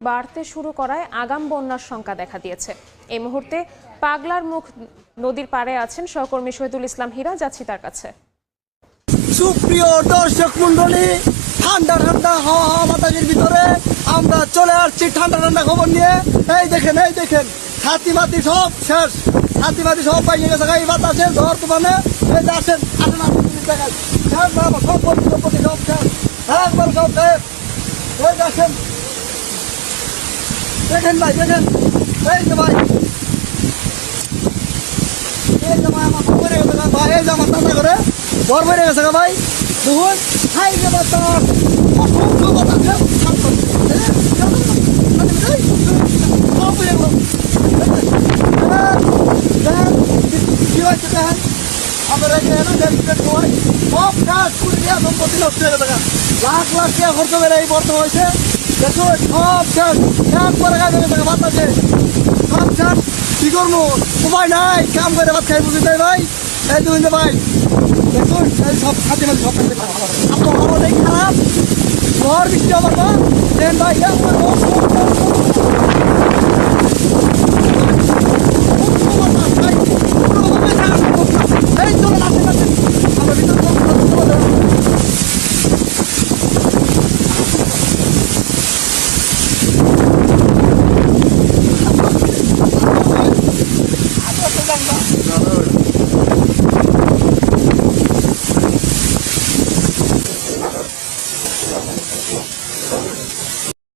বাড়তে শুরু করায় আগাম বন্যার শঙ্কা দেখা দিয়েছে। এই মুহূর্তে পাগলার মুখ নদীর পাড়ে আছেন সহকর্মী শহীদুল ইসলাম হীরা, যাচ্ছি তার কাছে। সুপ্রিয় দর্শক মন্ডলী, ঠান্ডা ঠান্ডা হাওয়া হাওয়া বাতাসের ভিতরে আমরা চলে আসছি ঠান্ডা ঠান্ডা খবর নিয়ে। এই দেখেন হাতিবাতি সব শেষ, হাতিবাতি সব পাইয়ে গেছে এই বাতাসে ঝড় তুফানে। এই যে আসেন আসেন আসেন দেখেন সব সম্পত্তি সব শেষ, একবার সব শেষ। এই যে আসেন দেখেন ভাই, দেখেন এই যে ভাই, এই যে ভাই আমার বেড়ে গেছে ভাই, এই যে আমার ঠান্ডা করে ঘর বেড়ে গেছে ভাই। দেখুন হাই যে বাতাস, অসংখ্য বাতাস কি হয়েছে দেখেন আমরা সব কাজ করে দেওয়া সম্পত্তি নষ্ট হয়ে গেছে, লাখ লাখ টাকা খরচ করে এই বর্ত হয়েছে। দেখুন সব শেষ, একবারে কাজ হয়ে গেছে বাতাসে সব শেষ। কি করবো, উপায় নাই, কাম করে ভাত খাই বুঝি তাই ভাই। এই দুই ভাই দেখুন এই সব হাতে মাঝে সব আপনার অনেক খারাপ, ঝড় বৃষ্টি আমার না দেন ভাই।